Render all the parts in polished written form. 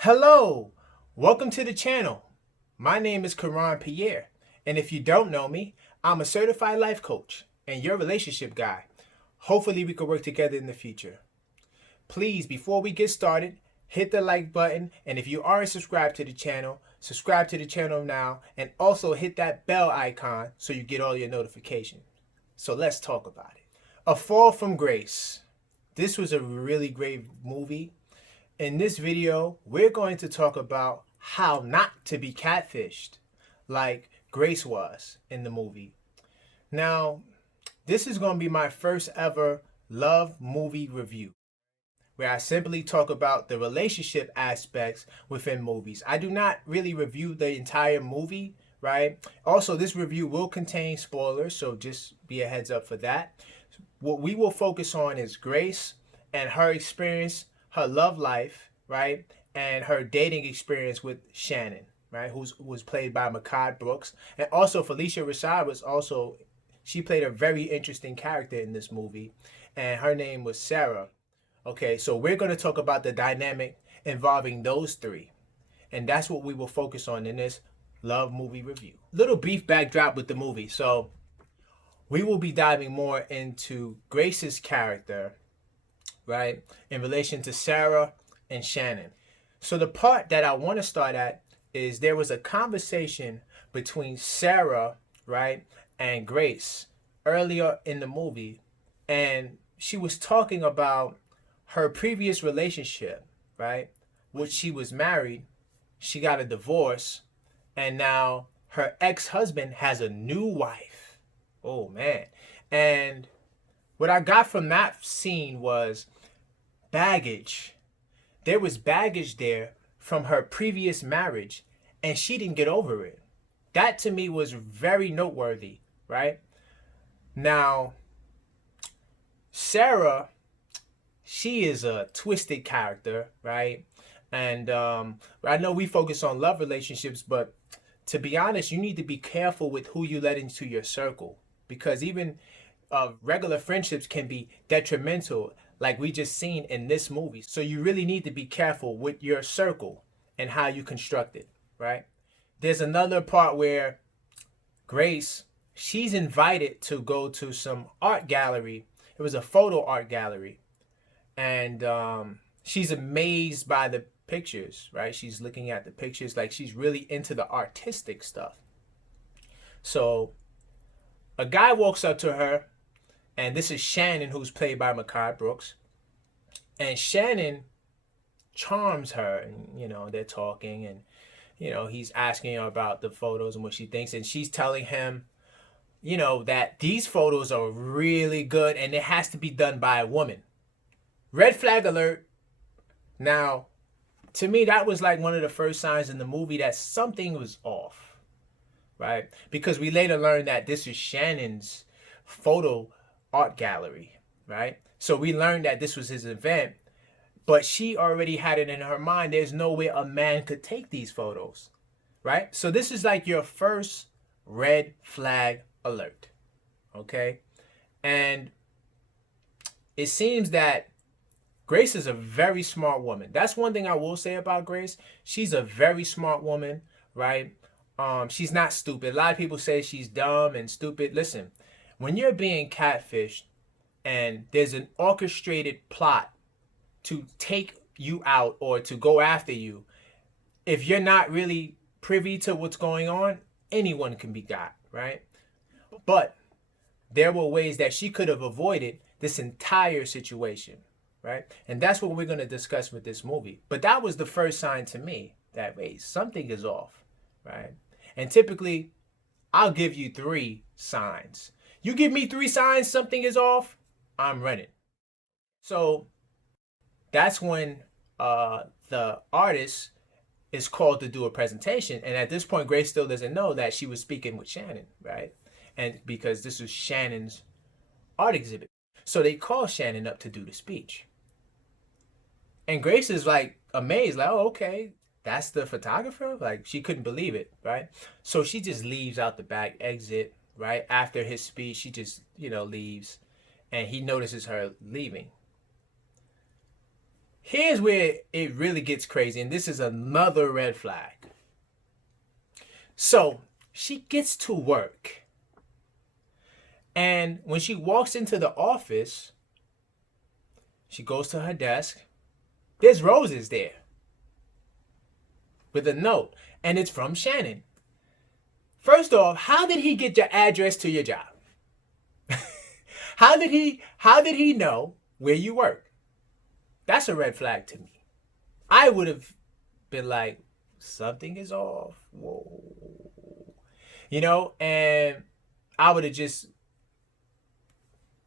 Hello, welcome to the channel. My name is Koron Pierre, and if you don't know me, I'm a certified life coach and your relationship guy. Hopefully we can work together in the future. Please, before we get started, hit the like button, and if you aren't subscribed to the channel, subscribe to the channel now, and also hit that bell icon so you get all your notifications. So let's talk about it. A Fall from Grace. This was a really great movie. In this video, we're going to talk about how not to be catfished like Grace was in the movie. Now, this is going to be my first ever love movie review, where I simply talk about the relationship aspects within movies. I do not really review the entire movie, right? Also, this review will contain spoilers, so just be a heads up for that. What we will focus on is Grace and her experience, her love life, right? And her dating experience with Shannon, right? Who was played by Mehcad Brooks. And also Felicia Rashad she played a very interesting character in this movie. And her name was Sarah. Okay, so we're going to talk about the dynamic involving those three. And that's what we will focus on in this love movie review. Little brief backdrop with the movie. So we will be diving more into Grace's character, right, in relation to Sarah and Shannon. So the part that I want to start at is there was a conversation between Sarah, right, and Grace earlier in the movie, and she was talking about her previous relationship, right, which she was married, she got a divorce, and now her ex-husband has a new wife. Oh man. And what I got from that scene was baggage. There was baggage there from her previous marriage, and she didn't get over it. That to me was very noteworthy, right? Now, Sarah, she is a twisted character, right? And I know we focus on love relationships, but to be honest, you need to be careful with who you let into your circle, because even regular friendships can be detrimental, like we just seen in this movie. So you really need to be careful with your circle and how you construct it, right? There's another part where Grace, she's invited to go to some art gallery. It was a photo art gallery. And she's amazed by the pictures, right? She's looking at the pictures like she's really into the artistic stuff. So a guy walks up to her, and this is Shannon, who's played by Mehcad Brooks. And Shannon charms her, and they're talking, and he's asking her about the photos and what she thinks, and she's telling him, that these photos are really good and it has to be done by a woman. Red flag alert. Now, to me, that was like one of the first signs in the movie that something was off, right? Because we later learned that this is Shannon's photo art gallery, right? So we learned that this was his event, but she already had it in her mind. There's no way a man could take these photos, right? So this is like your first red flag alert, okay? And it seems that Grace is a very smart woman. That's one thing I will say about Grace. She's a very smart woman, right? She's not stupid. A lot of people say she's dumb and stupid. Listen, when you're being catfished and there's an orchestrated plot to take you out or to go after you, if you're not really privy to what's going on, anyone can be got, right? But there were ways that she could have avoided this entire situation, right? And that's what we're going to discuss with this movie. But that was the first sign to me that, wait, something is off, right? And typically, I'll give you 3 signs. You give me 3 signs something is off, I'm running. So that's when the artist is called to do a presentation. And at this point, Grace still doesn't know that she was speaking with Shannon, right? And because this was Shannon's art exhibit. So they call Shannon up to do the speech. And Grace is like amazed, like, oh, okay, that's the photographer? Like, she couldn't believe it, right? So she just leaves out the back exit, right? After his speech, she just, leaves. And he notices her leaving. Here's where it really gets crazy, and this is another red flag. So she gets to work, and when she walks into the office, she goes to her desk. There's roses there with a note, and it's from Shannon. First off, how did he get your address to your job? How did he know where you work? That's a red flag to me. I would have been like, something is off. Whoa. You know, and I would have just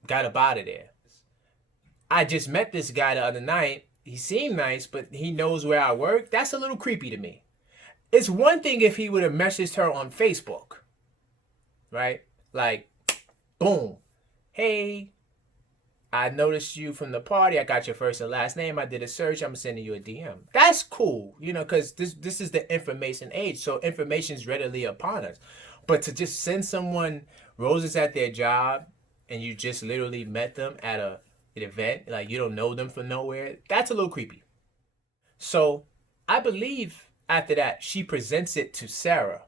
got up out of there. I just met this guy the other night. He seemed nice, but he knows where I work. That's a little creepy to me. It's one thing if he would have messaged her on Facebook, right? Like, boom. Hey, I noticed you from the party. I got your first and last name. I did a search. I'm sending you a DM. That's cool, you know, because this is the information age. So information is readily upon us. But to just send someone roses at their job and you just literally met them at an event, like you don't know them from nowhere, that's a little creepy. So I believe after that, she presents it to Sarah.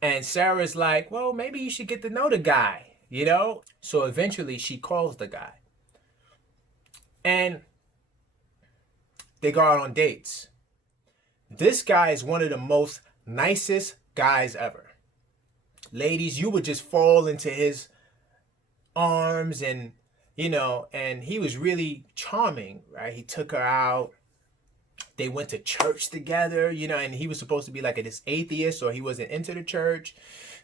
And Sarah's like, well, maybe you should get to know the guy, you know? So eventually she calls the guy. And they go out on dates. This guy is one of the most nicest guys ever. Ladies, you would just fall into his arms and, you know, and he was really charming, right? He took her out. They went to church together, you know, and he was supposed to be like this atheist, or he wasn't into the church.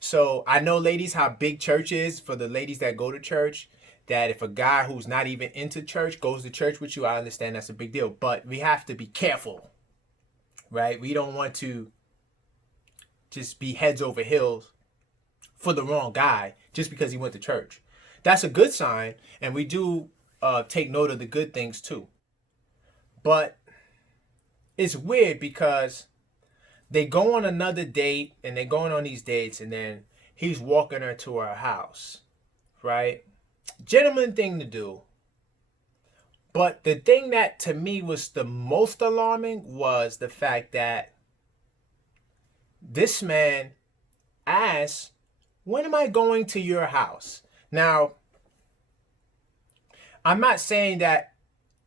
So I know, ladies, how big church is for the ladies that go to church, that if a guy who's not even into church goes to church with you, I understand that's a big deal. But we have to be careful, right? We don't want to just be heads over heels for the wrong guy just because he went to church. That's a good sign, and we do take note of the good things too. But it's weird because they go on another date and they're going on these dates, and then he's walking her to her house, right? Gentleman thing to do. But the thing that to me was the most alarming was the fact that this man asked, when am I going to your house? Now, I'm not saying that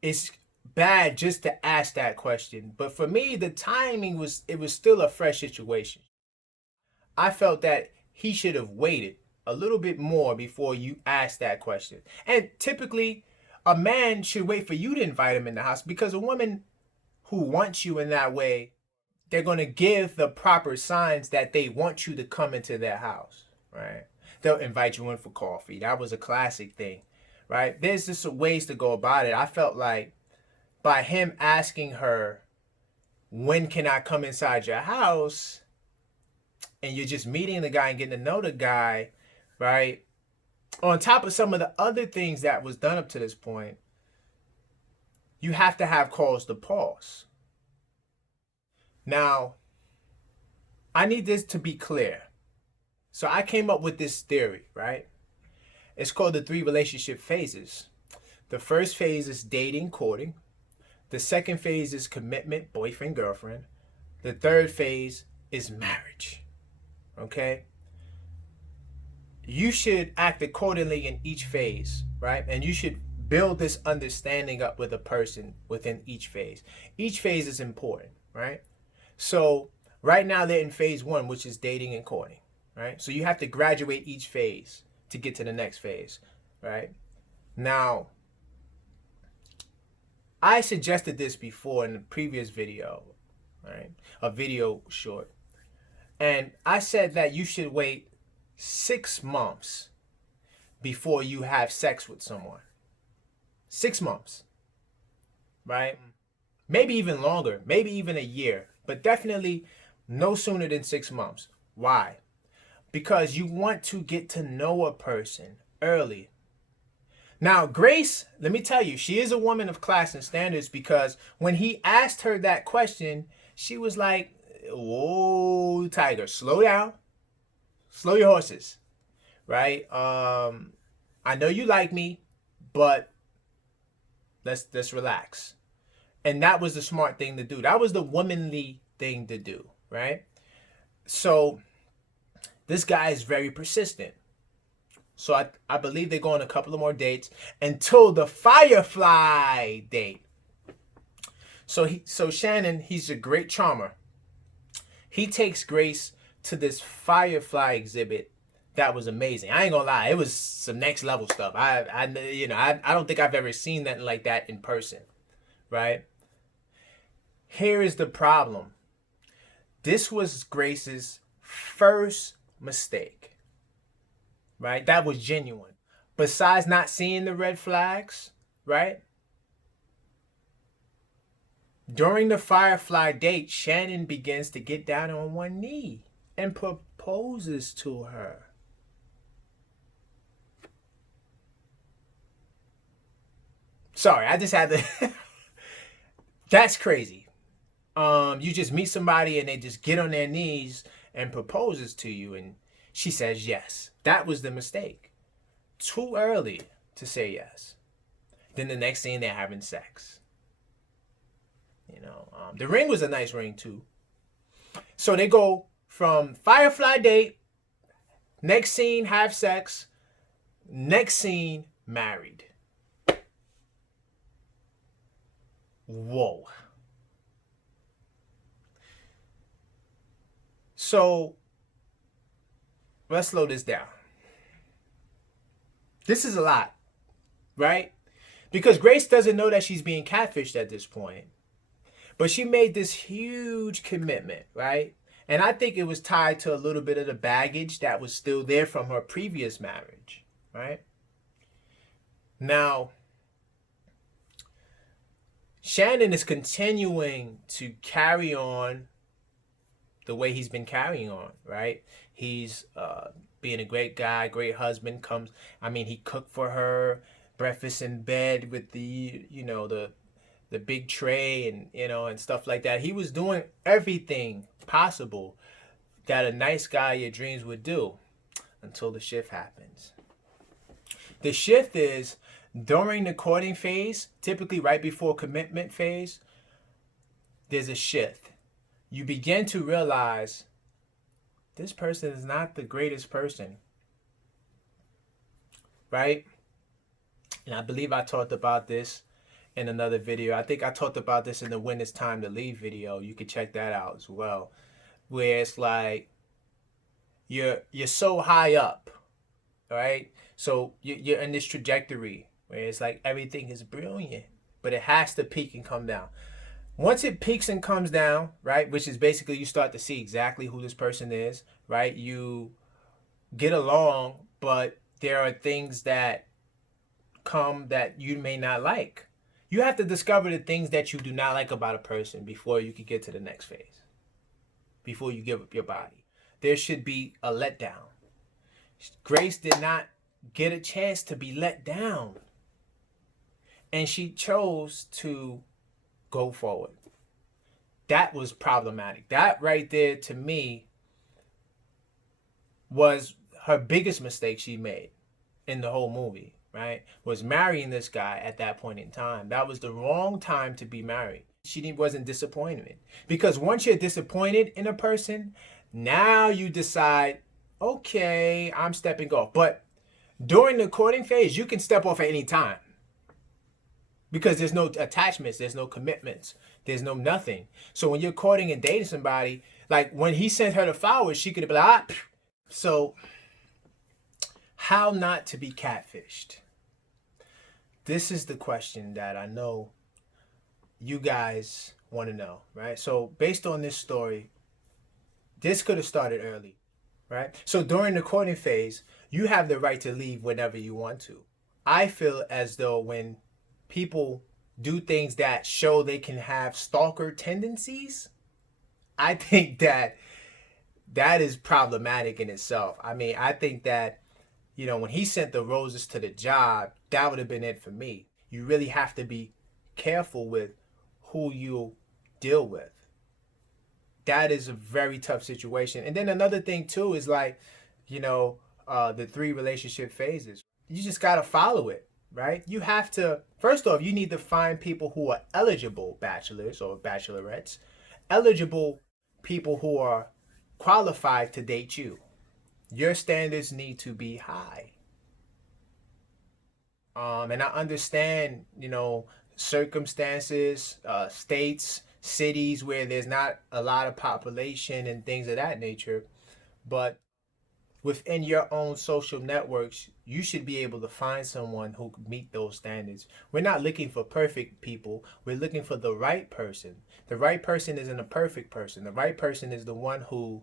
it's bad just to ask that question, but for me, the timing was still a fresh situation. I felt that he should have waited a little bit more before you ask that question. And typically, a man should wait for you to invite him in the house, because a woman who wants you in that way, they're going to give the proper signs that they want you to come into their house, right? They'll invite you in for coffee. That was a classic thing, right? There's just ways to go about it. I felt like by him asking her, when can I come inside your house? And you're just meeting the guy and getting to know the guy, right? On top of some of the other things that was done up to this point, you have to have cause to pause. Now, I need this to be clear. So I came up with this theory, right? It's called the 3 relationship phases. The first phase is dating, courting. The second phase is commitment, boyfriend, girlfriend. The third phase is marriage. Okay? You should act accordingly in each phase, right? And you should build this understanding up with a person within each phase. Each phase is important, right? So right now they're in phase 1, which is dating and courting, right? So you have to graduate each phase to get to the next phase, right? Now, I suggested this before in the previous video, right? A video short. And I said that you should wait 6 months before you have sex with someone. 6 months, right? Maybe even longer, maybe even a year, but definitely no sooner than 6 months. Why? Because you want to get to know a person early. Now, Grace, let me tell you, she is a woman of class and standards, because when he asked her that question, she was like, whoa, Tiger, slow down. Slow your horses, right? I know you like me, but let's relax. And that was the smart thing to do. That was the womanly thing to do, right? So this guy is very persistent. So I believe they go on a couple of more dates until the firefly date. So Shannon, he's a great charmer. He takes Grace to this firefly exhibit that was amazing. I ain't gonna lie, it was some next level stuff. I don't think I've ever seen that like that in person, right? Here is the problem. This was Grace's first mistake, right? That was genuine. Besides not seeing the red flags, right? During the firefly date, Shannon begins to get down on one knee and proposes to her. Sorry, I just had to. That's crazy. You just meet somebody and they just get on their knees and proposes to you, and she says yes. That was the mistake. Too early to say yes. Then the next scene, they're having sex. The ring was a nice ring too. So they go from firefly date, next scene, have sex, next scene, married. Whoa. So let's slow this down. This is a lot, right? Because Grace doesn't know that she's being catfished at this point. But she made this huge commitment, right? And I think it was tied to a little bit of the baggage that was still there from her previous marriage, right? Now, Shannon is continuing to carry on the way he's been carrying on, right? He's being a great guy, great husband. He cooked for her breakfast in bed with the big tray and stuff like that. He was doing everything possible that a nice guy your dreams would do until the shift happens. The shift is during the courting phase, typically right before commitment phase, there's a shift. You begin to realize this person is not the greatest person, right? And I believe I talked about this in another video. I think I talked about this in the When It's Time to Leave video. You can check that out as well. Where it's like you're so high up, right? So you're in this trajectory where it's like everything is brilliant, but it has to peak and come down. Once it peaks and comes down, right, which is basically you start to see exactly who this person is, right? You get along, but there are things that come that you may not like. You have to discover the things that you do not like about a person before you can get to the next phase, before you give up your body. There should be a letdown. Grace did not get a chance to be let down. And she chose to go forward. That was problematic. That right there, to me, was her biggest mistake she made in the whole movie, right? Was marrying this guy at that point in time. That was the wrong time to be married. She wasn't disappointed. Because once you're disappointed in a person, now you decide, okay, I'm stepping off. But during the courting phase, you can step off at any time. Because there's no attachments, there's no commitments, there's no nothing. So when you're courting and dating somebody, like when he sent her the flowers, she could have been like, ah. So how not to be catfished? This is the question that I know you guys want to know, right? So based on this story, this could have started early, right? So during the courting phase, you have the right to leave whenever you want to. I feel as though when people do things that show they can have stalker tendencies, I think that is problematic in itself. I mean, I think that, when he sent the roses to the job, that would have been it for me. You really have to be careful with who you deal with. That is a very tough situation. And then another thing too is like, the 3 relationship phases. You just got to follow it. right? You have to, first off, you need to find people who are eligible bachelors or bachelorettes, eligible people who are qualified to date you. Your standards need to be high. And I understand, circumstances, states, cities where there's not a lot of population and things of that nature, but within your own social networks, you should be able to find someone who can meet those standards. We're not looking for perfect people. We're looking for the right person. The right person isn't a perfect person. The right person is the one who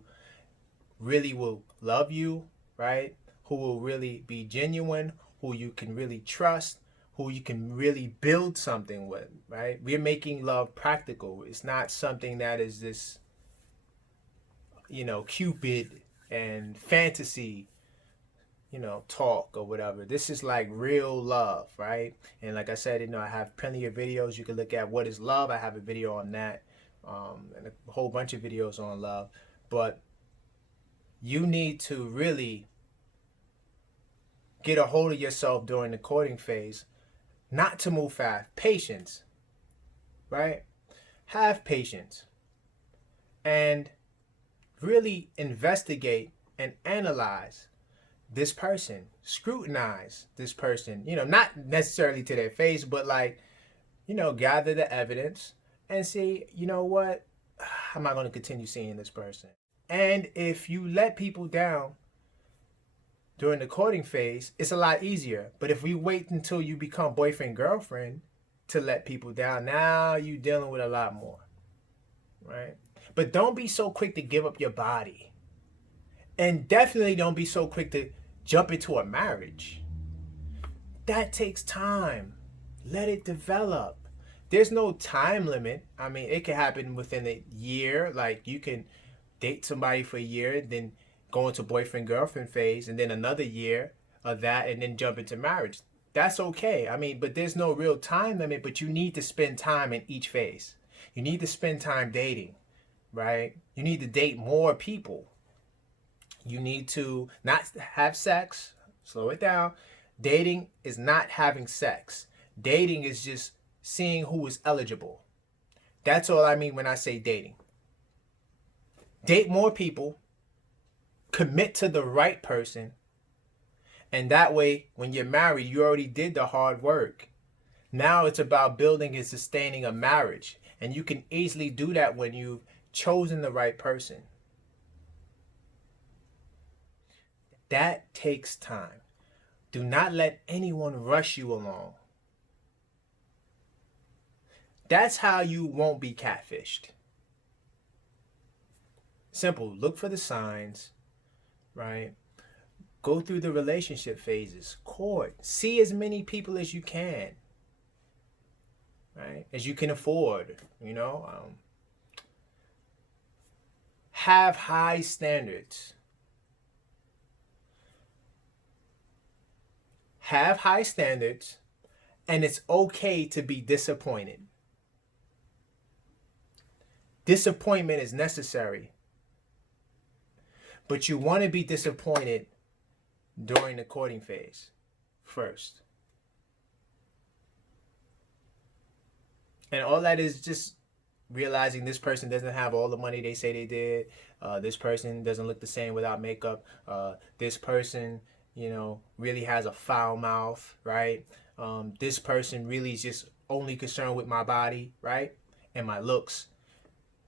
really will love you, right? Who will really be genuine, who you can really trust, who you can really build something with, right? We're making love practical. It's not something that is this, Cupid and fantasy, talk or whatever. This is like real love, right? And like I said, I have plenty of videos you can look at. What is love? I have a video on that, and a whole bunch of videos on love. But you need to really get a hold of yourself during the courting phase, not to move fast. Patience, right? Have patience and really investigate and analyze this person, scrutinize this person, not necessarily to their face, but gather the evidence and see, what, I'm not going to continue seeing this person. And if you let people down during the courting phase, it's a lot easier. But if we wait until you become boyfriend, girlfriend to let people down, now you're dealing with a lot more, right? But don't be so quick to give up your body. And definitely don't be so quick to jump into a marriage. That takes time. Let it develop. There's no time limit. I mean, it can happen within a year. Like you can date somebody for a year, then go into boyfriend, girlfriend phase, and then another year of that, and then jump into marriage. That's okay. I mean, but there's no real time limit, but you need to spend time in each phase. You need to spend time dating, right? You need to date more people. You need to not have sex. Slow it down. Dating is not having sex. Dating is just seeing who is eligible. That's all I mean when I say dating. Date more people. Commit to the right person. And that way, when you're married, you already did the hard work. Now it's about building and sustaining a marriage. And you can easily do that when you've chosen the right person. That takes time. Do not let anyone rush you along. That's how you won't be catfished. Simple. Look for the signs, right? Go through the relationship phases. Court. See as many people as you can, right? As you can afford, have high standards. Have high standards, and it's okay to be disappointed. Disappointment is necessary, but you want to be disappointed during the courting phase first. And all that is just realizing this person doesn't have all the money they say they did. This person doesn't look the same without makeup. This person really has a foul mouth, right? This person really is just only concerned with my body, right? And my looks.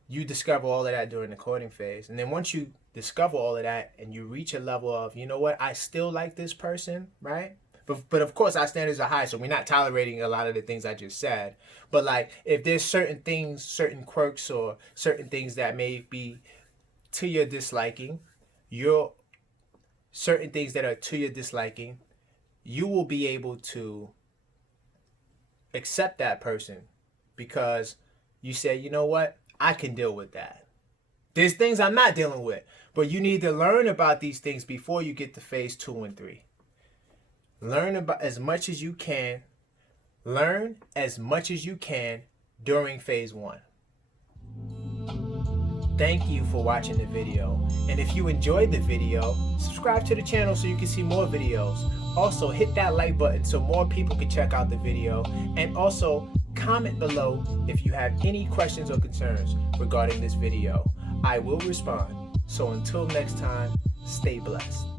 You discover all of that during the courting phase. And then once you discover all of that and you reach a level of, I still like this person, right? But of course our standards are high, so we're not tolerating a lot of the things I just said. But if there's certain things, certain quirks or certain things that may be to your disliking, certain things that are to your disliking, you will be able to accept that person because you say, you know what? I can deal with that. There's things I'm not dealing with, but you need to learn about these things before you get to phase 2 and 3. Learn about as much as you can. Learn as much as you can during phase 1. Thank you for watching the video. And if you enjoyed the video, subscribe to the channel so you can see more videos. Also, hit that like button so more people can check out the video. And also, comment below if you have any questions or concerns regarding this video. I will respond. So until next time, stay blessed.